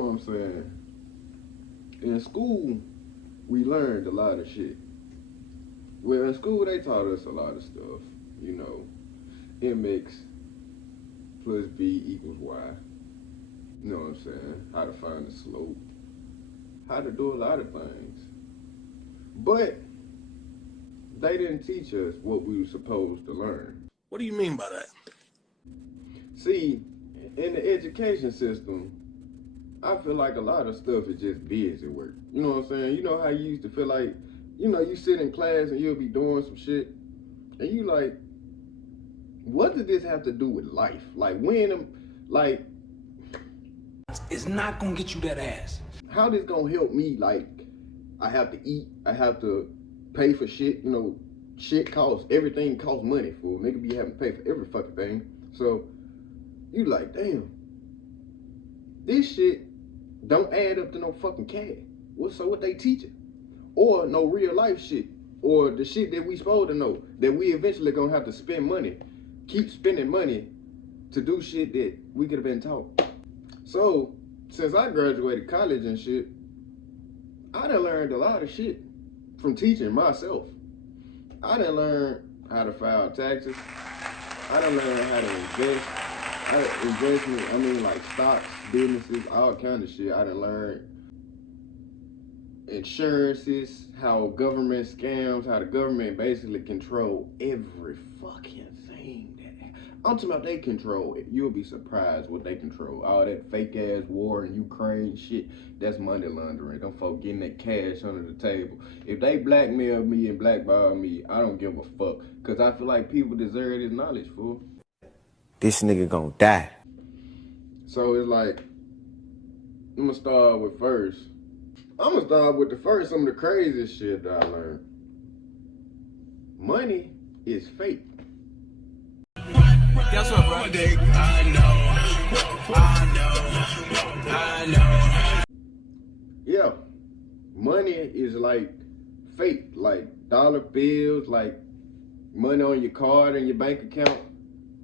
know what I'm saying? In school, we learned a lot of shit. Well, in school, they taught us a lot of stuff. You know, mx plus b equals y. You know what I'm saying? How to find the slope. How to do a lot of things. But they didn't teach us what we were supposed to learn. What do you mean by that? See, in the education system, I feel like a lot of stuff is just busy work. You know what I'm saying? You know how you used to feel like, you sit in class and you'll be doing some shit, and you like, what does this have to do with life? Like, like, It's not gonna get you that ass. how this gonna help me? Like, I have to eat, I have to pay for shit, shit costs, everything costs money, fool. Nigga be having to pay for every fucking thing. So, you like, damn, this shit don't add up to no fucking cash. What they teaching? Or no real life shit. Or the shit that we supposed to know. That we eventually gonna have to spend money. Keep spending money to do shit that we could have been taught. So, since I graduated college and shit, I done learned a lot of shit from teaching myself. I done learned how to file taxes. I done learned how to invest. Like stocks, businesses, all kind of shit. I done learned insurances, how government scams, how the government basically control every fucking thing. I'm talking about they control it. You'll be surprised what they control. All that fake ass war in Ukraine shit, that's money laundering. Them folk getting that cash under the table. If they blackmail me and blackball me, I don't give a fuck. Cause I feel like people deserve this knowledge, fool. This nigga gonna die. So it's like, I'm gonna start with some of the craziest shit that I learned. Money is fake. Guess what, bro? I know. Yeah, money is like fake, like dollar bills, like money on your card and your bank account.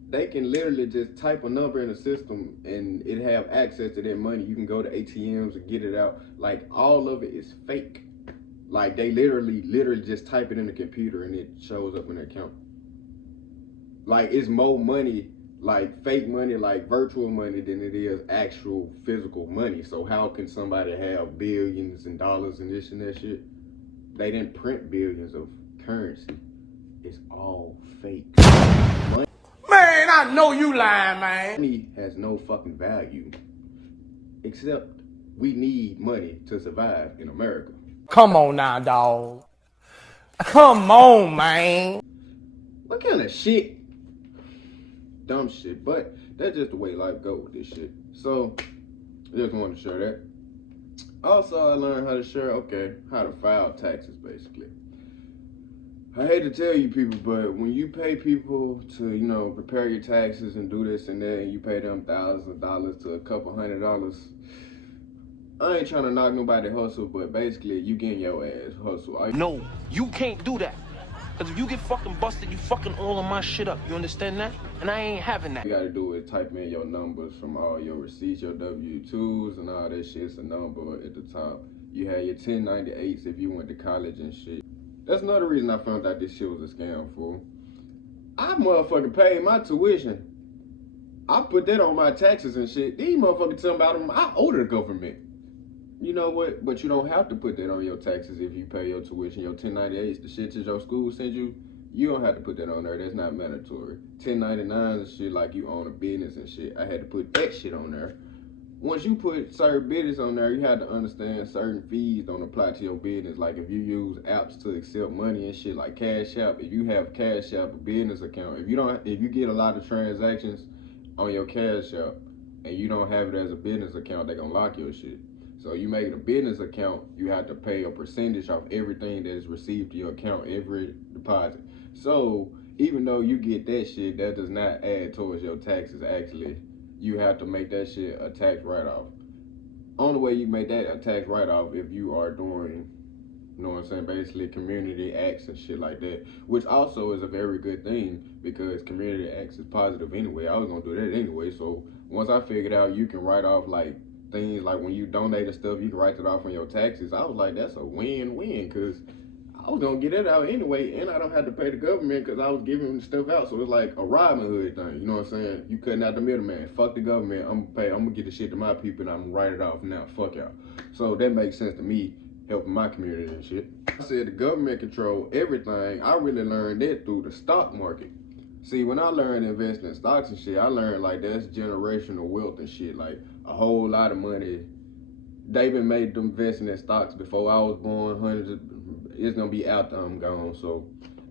They can literally just type a number in the system and it have access to that money. You can go to ATMs and get it out. Like, all of it is fake. Like, they literally just type it in the computer and it shows up in their account. Like, it's more money, like fake money, like virtual money, than it is actual physical money. So how can somebody have billions and dollars and this and that shit? They didn't print billions of currency. It's all fake. Man, I know you lying, man. Money has no fucking value. Except we need money to survive in America. Come on now, dog. Come on, man. What kind of shit? Dumb shit, but that's just the way life goes with this shit. So, I just wanted to share that. Also, I learned how to file taxes, basically. I hate to tell you people, but when you pay people to, prepare your taxes and do this and that, and you pay them thousands of dollars to a couple $100, I ain't trying to knock nobody hustle, but basically, you getting your ass hustle. No, you can't do that. Because if you get fucking busted, you fucking all of my shit up. You understand that? And I ain't having that. You gotta do is type in your numbers from all your receipts, your W-2s, and all that shit. It's a number at the top. You had your 1098s if you went to college and shit. That's another reason I found out this shit was a scam, fool. I motherfucking paid my tuition. I put that on my taxes and shit. These motherfuckers tell me about them. I owe the government. You know what? But you don't have to put that on your taxes if you pay your tuition, your 1098s, the shit that your school sends you. You don't have to put that on there. That's not mandatory. 1099s and shit like you own a business and shit. I had to put that shit on there. Once you put certain business on there, you have to understand certain fees don't apply to your business. Like if you use apps to accept money and shit like Cash App, if you have Cash App, a business account, if you get a lot of transactions on your Cash App and you don't have it as a business account, they're gonna lock your shit. So you make it a business account, you have to pay a percentage off everything that is received to your account, every deposit. So even though you get that shit, that does not add towards your taxes. Actually, you have to make that shit a tax write-off. Only way you make that a tax write-off if you are doing, you know what I'm saying, basically community acts and shit like that, which also is a very good thing because community acts is positive anyway. I was gonna do that anyway. So once I figured out you can write off like things like when you donate stuff, you can write it off on your taxes. I was like, that's a win-win, because I was gonna get it out anyway, and I don't have to pay the government because I was giving stuff out. So it's like a Robin Hood thing, you know what I'm saying? You cutting out the middleman. Fuck the government. I'm gonna get the shit to my people, and I'm gonna write it off now. Fuck y'all. So that makes sense to me, helping my community and shit. I said the government control everything. I really learned that through the stock market. See, when I learned investing in stocks and shit, I learned like that's generational wealth and shit. Like a whole lot of money. They've been made them investing in stocks before I was born. It's gonna be after I'm gone. So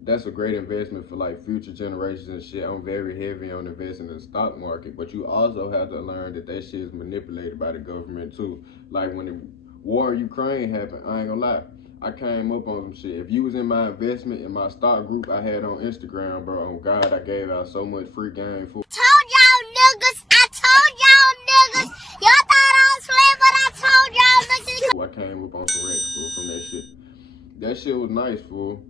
that's a great investment for like future generations and shit. I'm very heavy on investing in the stock market, but you also have to learn that that shit is manipulated by the government too. Like when the war in Ukraine happened, I ain't gonna lie, I came up on some shit. If you was in my investment in my stock group I had on Instagram, bro, on God, I gave out so much free game for. Told y'all niggas, I told y'all niggas, y'all thought I was playing, but I told y'all niggas. I came up on some racks, fool, from that shit. That shit was nice, fool.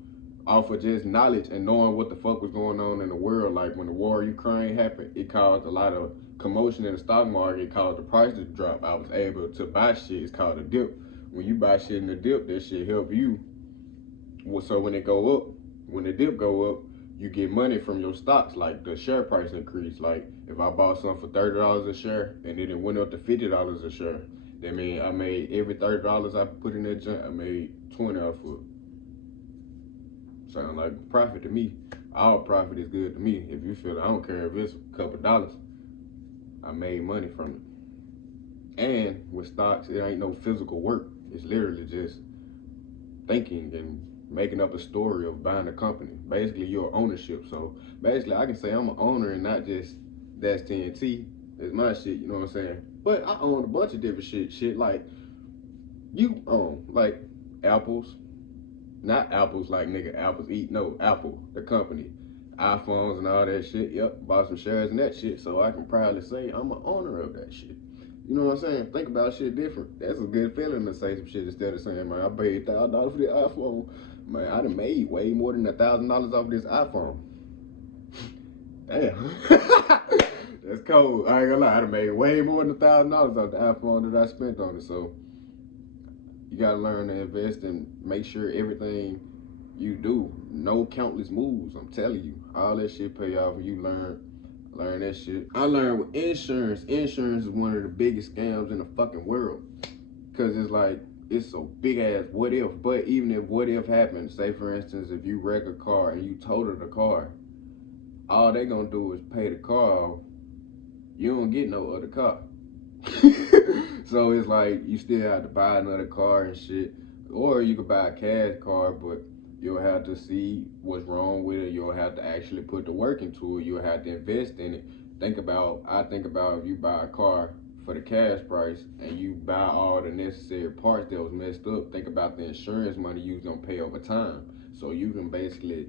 Off of just knowledge and knowing what the fuck was going on in the world. Like when the war in Ukraine happened, it caused a lot of commotion in the stock market. It caused the prices to drop. I was able to buy shit. It's called a dip. When you buy shit in the dip, that shit help you. So when it go up, when the dip go up, you get money from your stocks, like the share price increase. Like if I bought something for $30 a share and then it went up to $50 a share, that means I made every $30 I put in that junk, I made 20 off of it. Sound like profit to me. All profit is good to me. If you feel it, I don't care if it's a couple dollars. I made money from it. And with stocks, it ain't no physical work. It's literally just thinking and making up a story of buying a company. Basically, your ownership. So basically, I can say I'm an owner and not just that's TNT. It's my shit, you know what I'm saying? But I own a bunch of different shit. Shit like you own, like Apples. Not apples like nigga apples eat, no, Apple, the company. iPhones and all that shit, yep, bought some shares in that shit, so I can proudly say I'm an owner of that shit. You know what I'm saying? Think about shit different. That's a good feeling to say some shit instead of saying, man, I paid $1,000 for this iPhone. Man, I done made way more than $1,000 off this iPhone. Damn. That's cold. I ain't gonna lie, I done made way more than $1,000 off the iPhone that I spent on it, so you gotta learn to invest and make sure everything you do, no countless moves. I'm telling you, all that shit pay off when you learn that shit. I learned with insurance. Insurance is one of the biggest scams in the fucking world, cause it's like it's so big ass what if. But even if what if happens, say for instance, if you wreck a car and you total the car, all they gonna do is pay the car off. You don't get no other car. So it's like you still have to buy another car and shit, or you could buy a cash car, but you'll have to see what's wrong with it. You'll have to actually put the work into it. You'll have to invest in it. I think about if you buy a car for the cash price and you buy all the necessary parts that was messed up, think about the insurance money you was gonna pay over time. So you can basically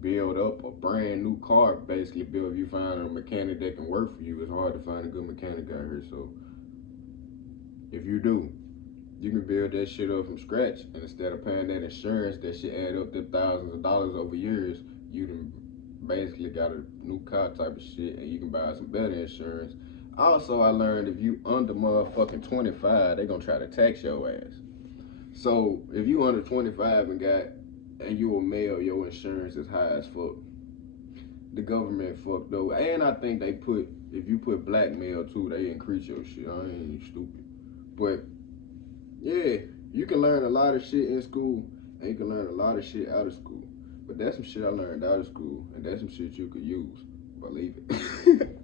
build up a brand new car, basically build. If you find a mechanic that can work for you, it's hard to find a good mechanic out here. So if you do, you can build that shit up from scratch, and instead of paying that insurance that shit add up to thousands of dollars over years, you can basically got a new car type of shit, and you can buy some better insurance. Also, I learned if you under motherfucking 25, they gonna try to tax your ass. So if you under 25 and you a male, your insurance is high as fuck. The government fucked though, and I think if you put black male too, they increase your shit. I ain't stupid. But yeah, you can learn a lot of shit in school, and you can learn a lot of shit out of school. But that's some shit I learned out of school, and that's some shit you could use. Believe it.